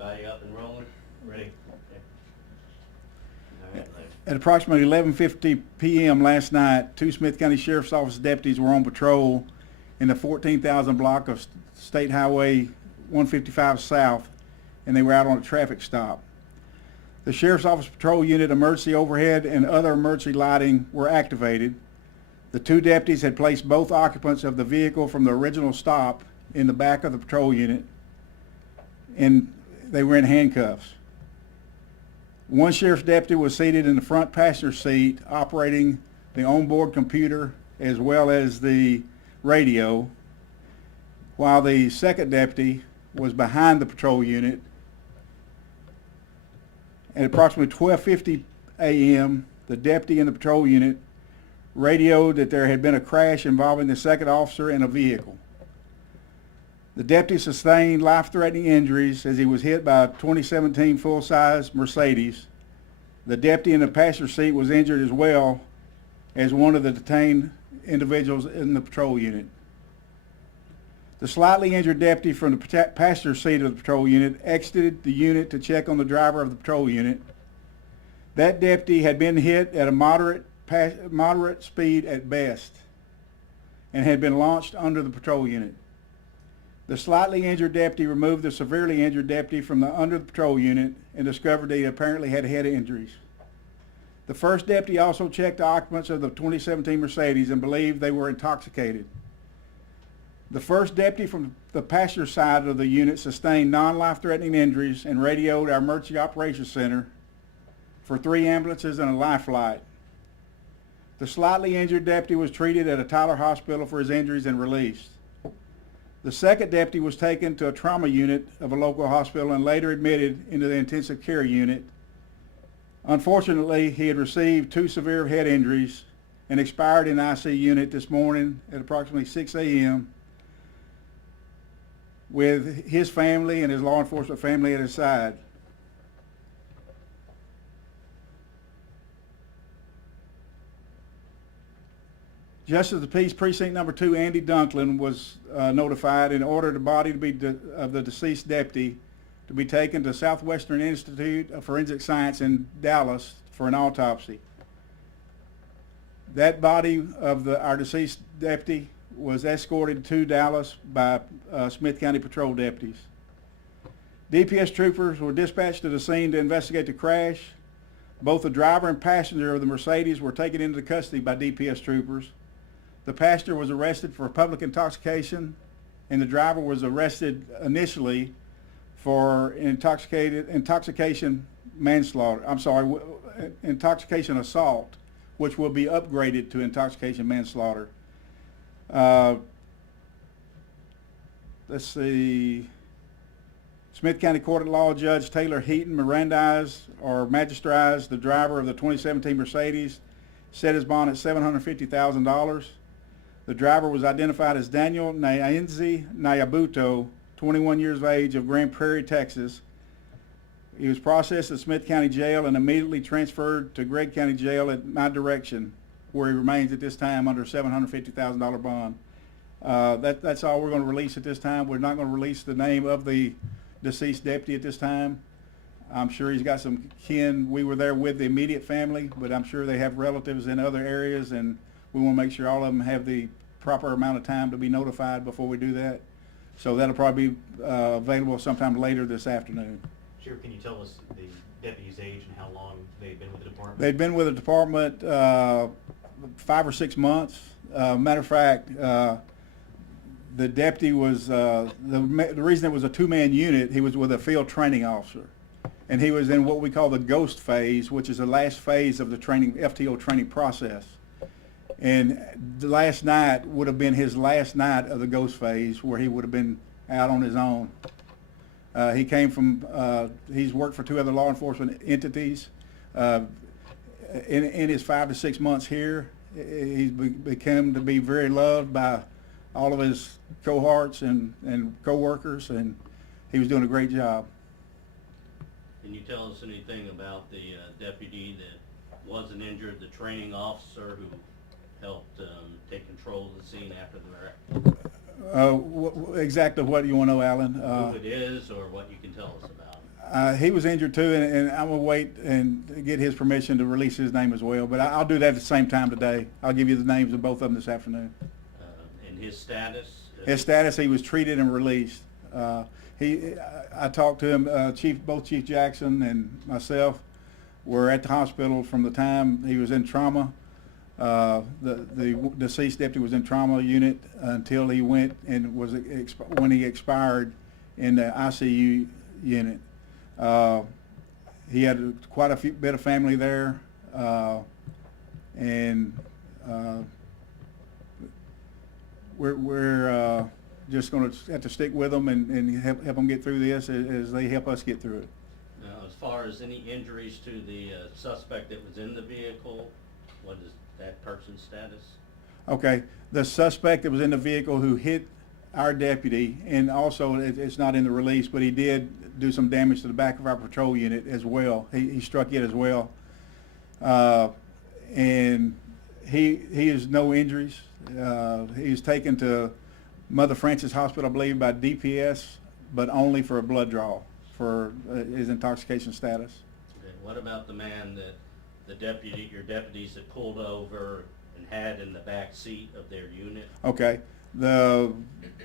Everybody up and rolling? Ready? Okay. All right, Larry. At approximately 11:50 p.m. last night, two Smith County Sheriff's Office deputies were on patrol in the 14,000 block of State Highway 155 South, and they were out on a traffic stop. The Sheriff's Office Patrol Unit, emergency overhead, and other emergency lighting were activated. The two deputies had placed both occupants of the vehicle from the original stop in the back of the patrol unit, and they were in handcuffs. One sheriff's deputy was seated in the front passenger seat operating the onboard computer as well as the radio, while the second deputy was behind the patrol unit. At approximately 12:50 a.m., the deputy in the patrol unit radioed that there had been a crash involving the second officer and a vehicle. The deputy sustained life-threatening injuries as he was hit by a 2017 full-size Mercedes. The deputy in the passenger seat was injured as well as one of the detained individuals in the patrol unit. The slightly injured deputy from the passenger seat of the patrol unit exited the unit to check on the driver of the patrol unit. That deputy had been hit at a moderate speed at best and had been launched under the patrol unit. The slightly injured deputy removed the severely injured deputy from under the patrol unit and discovered that he apparently had head injuries. The first deputy also checked the occupants of the 2017 Mercedes and believed they were intoxicated. The first deputy from the passenger side of the unit sustained non-life-threatening injuries and radioed our Emergency Operations Center for 3 ambulances and a life flight. The slightly injured deputy was treated at a Tyler hospital for his injuries and released. The second deputy was taken to a trauma unit of a local hospital and later admitted into the intensive care unit. Unfortunately, he had received 2 severe head injuries and expired in the IC unit this morning at approximately 6 a.m. with his family and his law enforcement family at his side. Justice of the Peace Precinct Number 2, Andy Dunklin, was notified and ordered the body to be of the deceased deputy to be taken to Southwestern Institute of Forensic Science in Dallas for an autopsy. That body of our deceased deputy was escorted to Dallas by Smith County Patrol deputies. DPS troopers were dispatched to the scene to investigate the crash. Both the driver and passenger of the Mercedes were taken into custody by DPS troopers. The passenger was arrested for public intoxication, and the driver was arrested initially for intoxication assault, which will be upgraded to intoxication manslaughter. Let's see. Smith County Court of Law Judge Taylor Heaton Mirandized or magistrized the driver of the 2017 Mercedes, set his bond at $750,000. The driver was identified as Daniel Nyanzi Nayabuto, 21 years of age, of Grand Prairie, Texas. He was processed at Smith County Jail and immediately transferred to Gregg County Jail at my direction, where he remains at this time under a $750,000 bond. That's all we're going to release at this time. We're not going to release the name of the deceased deputy at this time. I'm sure he's got some kin. We were there with the immediate family, but I'm sure they have relatives in other areas, and we want to make sure all of them have the proper amount of time to be notified before we do that. So that'll probably be available sometime later this afternoon. Sheriff, can you tell us the deputy's age and how long they've been with the department? They've been with the department 5 or 6 months. Matter of fact, the deputy was, the reason it was a 2-man unit, he was with a field training officer. And he was in what we call the ghost phase, which is the last phase of the training, FTO training process. And the last night would have been his last night of the ghost phase, where he would have been out on his own. He came from, he's worked for 2 other law enforcement entities. In his 5 to 6 months here, he's become to be very loved by all of his cohorts and co-workers, and he was doing a great job. Can you tell us anything about the deputy that wasn't injured, the training officer who helped take control of the scene after the wreck? Exactly what do you want to know, Alan? Who it is or what you can tell us about He was injured too, and I'm gonna wait and get his permission to release his name as well. But I'll do that at the same time today. I'll give you the names of both of them this afternoon. And his status? His status, he was treated and released. I talked to him, both Chief Jackson and myself were at the hospital from the time he was in trauma. The deceased deputy was in trauma unit until he went and when he expired in the ICU unit. He had quite a bit of family there, and we're just going to have to stick with them and help them get through this as they help us get through it. Now, as far as any injuries to the suspect that was in the vehicle, what is that person's status? Okay, the suspect that was in the vehicle who hit our deputy, and also it's not in the release, but he did do some damage to the back of our patrol unit as well. He struck it as well, and he has no injuries. He's taken to Mother Frances Hospital, I believe, by DPS, but only for a blood draw for his intoxication status. Okay. What about the man that your deputies had pulled over and had in the back seat of their unit? Okay, the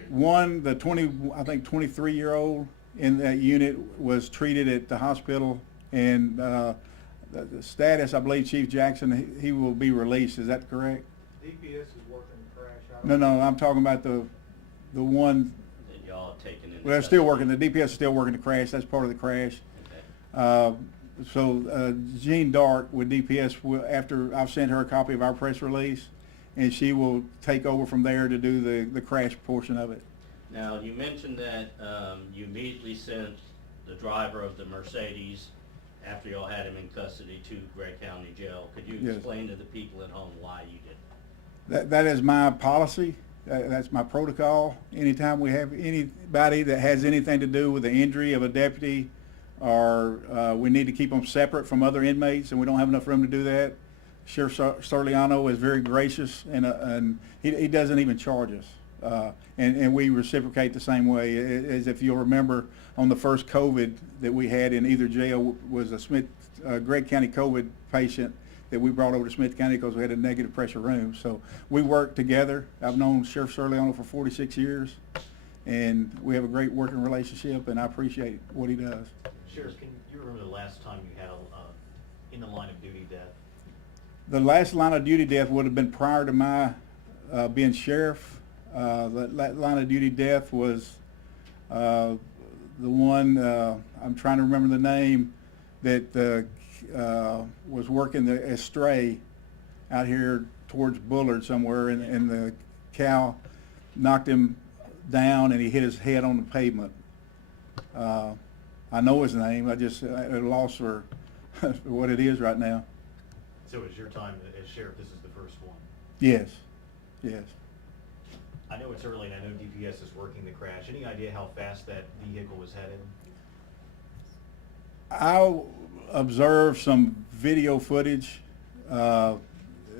23-year-old in that unit was treated at the hospital, and the status, I believe, Chief Jackson, he will be released. Is that correct? DPS is working the crash out. No, I'm talking about the one. That y'all have taken in? Well, they're still working. The DPS is still working the crash. That's part of the crash. Okay. So Jean Dark with DPS, after I've sent her a copy of our press release, and she will take over from there to do the crash portion of it. Now, you mentioned that you immediately sent the driver of the Mercedes after y'all had him in custody to Gregg County Jail. Could you Yes. explain to the people at home why you did That is my policy. That's my protocol. Anytime we have anybody that has anything to do with the injury of a deputy, or we need to keep them separate from other inmates, and we don't have enough room to do that, Sheriff Sarliano is very gracious, and he doesn't even charge us. And we reciprocate the same way. As if you'll remember, on the first COVID that we had in either jail was a Gregg County COVID patient that we brought over to Smith County because we had a negative pressure room. So we work together. I've known Sheriff Sarliano for 46 years, and we have a great working relationship, and I appreciate what he does. Sheriff, can you remember the last time you had a in the line of duty death? The last line of duty death would have been prior to my being sheriff. That line of duty death was the one, I'm trying to remember the name, that was working the estray out here towards Bullard somewhere, and the cow knocked him down and he hit his head on the pavement. I know his name, I just at a loss for what it is right now. So it was your time as sheriff, this is the first one? Yes. I know it's early and I know DPS is working the crash. Any idea how fast that vehicle was headed? I observed some video footage, and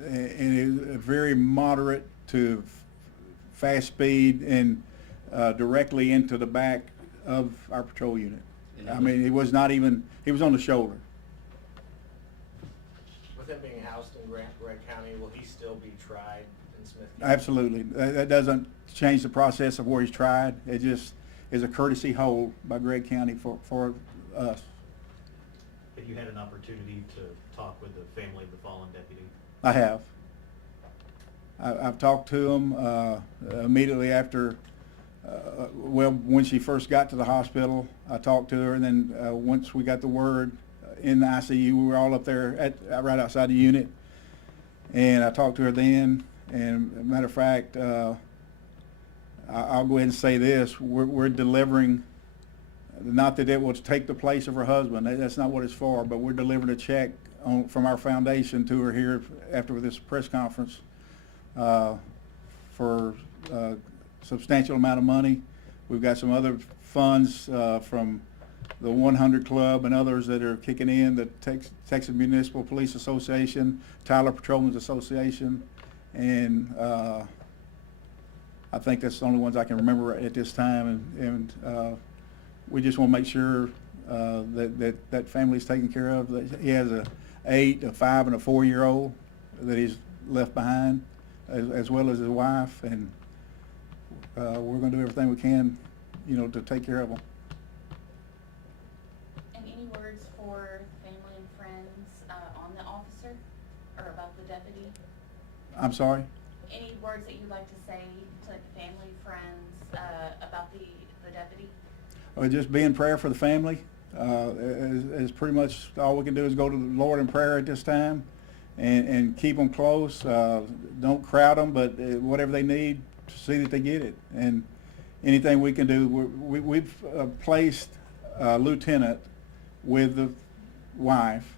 it was very moderate to fast speed and directly into the back of our patrol unit. I mean, it was not even, he was on the shoulder. With him being housed in Gregg County, will he still be tried in Smith County? Absolutely. That doesn't change the process of where he's tried. It just is a courtesy hold by Gregg County for us. Have you had an opportunity to talk with the family of the fallen deputy? I have. I've talked to him immediately after, when she first got to the hospital. I talked to her, and then once we got the word in the ICU, we were all up there right outside the unit, and I talked to her then. And as a matter of fact, I'll go ahead and say this: we're delivering. Not that it will take the place of her husband. That's not what it's for. But we're delivering a check from our foundation to her here after this press conference for a substantial amount of money. We've got some other funds from the 100 Club and others that are kicking in, the Texas Municipal Police Association, Tyler Patrolmen's Association, and I think that's the only ones I can remember at this time. And we just want to make sure that family's taken care of. He has a 8, a 5, and a 4-year-old that he's left behind, as well as his wife, and we're going to do everything we can, to take care of them. And any words for family and friends on the officer or about the deputy? I'm sorry? Any words that you'd like to say to like family, friends about the deputy? Just be in prayer for the family. Is pretty much all we can do is go to the Lord in prayer at this time, and keep them close. Don't crowd them, but whatever they need, see that they get it. And anything we can do, we've placed a lieutenant with the wife.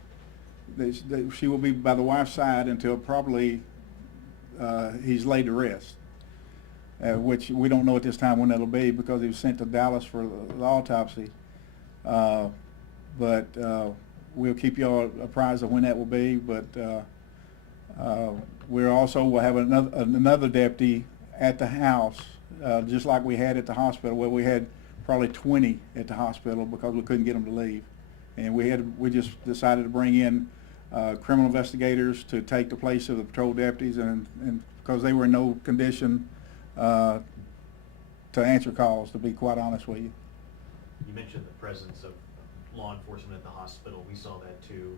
She will be by the wife's side until probably he's laid to rest. Which we don't know at this time when that'll be, because he was sent to Dallas for the autopsy. But we'll keep you all apprised of when that will be. But we'll have another deputy at the house, just like we had at the hospital. Well, we had probably 20 at the hospital because we couldn't get them to leave, and we just decided to bring in criminal investigators to take the place of the patrol deputies, and because they were in no condition to answer calls, to be quite honest with you. You mentioned the presence of law enforcement at the hospital. We saw that too.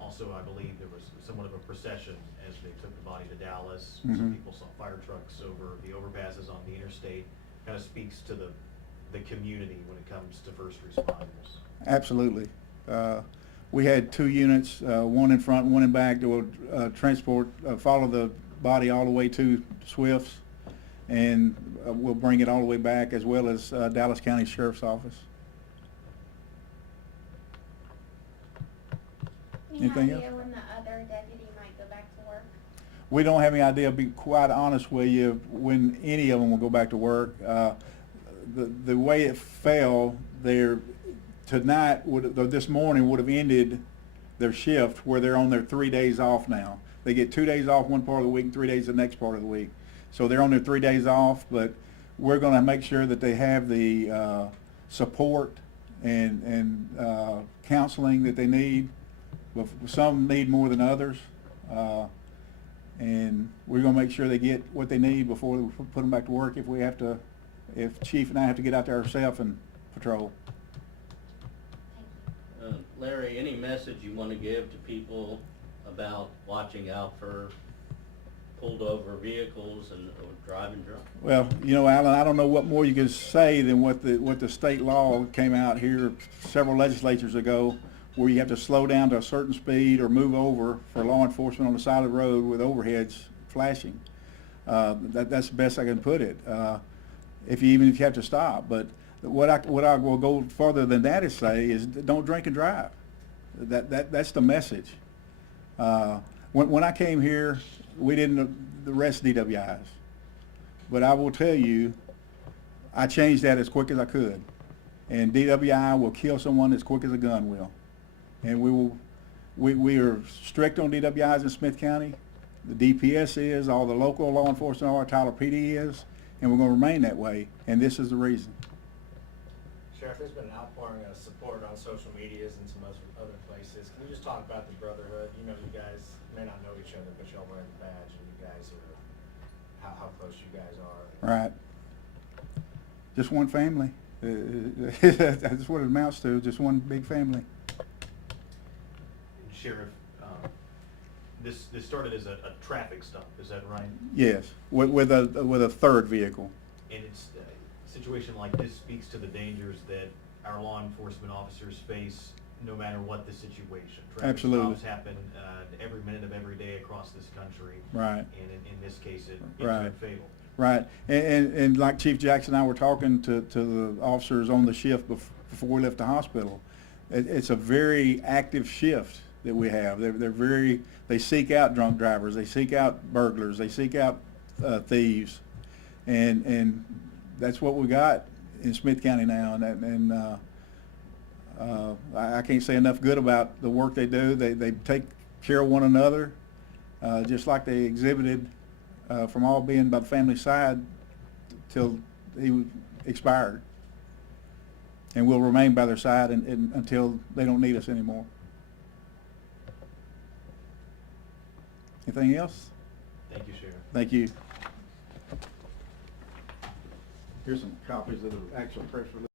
Also, I believe there was somewhat of a procession as they took the body to Dallas. Some Mhm. people saw fire trucks over the overpasses on the interstate. Kind of speaks to the community when it comes to first responders. Absolutely. We had 2 units, one in front, one in back, that will follow the body all the way to Swifts, and we'll bring it all the way back, as well as Dallas County Sheriff's Office. Anything Any else? idea when the other deputy might go back to work? We don't have any idea, to be quite honest with you, when any of them will go back to work. The way it fell, this morning would have ended their shift, where they're on their 3 days off now. They get 2 days off one part of the week and 3 days the next part of the week. So they're on their 3 days off, but we're going to make sure that they have the support and counseling that they need. But some need more than others, and we're going to make sure they get what they need before we put them back to work. If Chief and I have to get out there ourselves and patrol. Thank you. Larry, any message you want to give to people about watching out for pulled over vehicles and or driving drunk? Well, Alan, I don't know what more you can say than what the state law came out here several legislatures ago, where you have to slow down to a certain speed or move over for law enforcement on the side of the road with overheads flashing. That's the best I can put it. Even if you have to stop. But what I will go further than that is say is don't drink and drive. That's the message. When I came here, we didn't arrest DWIs. But I will tell you, I changed that as quick as I could. And DWI will kill someone as quick as a gun will. And we are strict on DWIs in Smith County. The DPS is, all the local law enforcement are, Tyler PD is, and we're going to remain that way. And this is the reason. Sheriff, there's been an outpouring of support on social medias and some other places. Can you just talk about the brotherhood? You guys may not know each other, but y'all wear the badge, and you guys are, how close you guys are. Right. Just one family. That's what it amounts to, just one big family. Sheriff, this started as a traffic stop, is that right? Yes, with a third vehicle. And it's a situation like this speaks to the dangers that our law enforcement officers face no matter what the situation. Absolutely. Traffic stops happen every minute of every day across this country. Right. And in this case, it Right. turned fatal. Right, and like Chief Jackson and I were talking to the officers on the shift before we left the hospital, it's a very active shift that we have. They seek out drunk drivers, they seek out burglars, they seek out thieves, and that's what we got in Smith County now. And I can't say enough good about the work they do. They take care of one another, just like they exhibited. From all being by the family side till he expired. And we'll remain by their side until they don't need us anymore. Anything else? Thank you, Sheriff. Thank you. Here's some copies of the actual press release.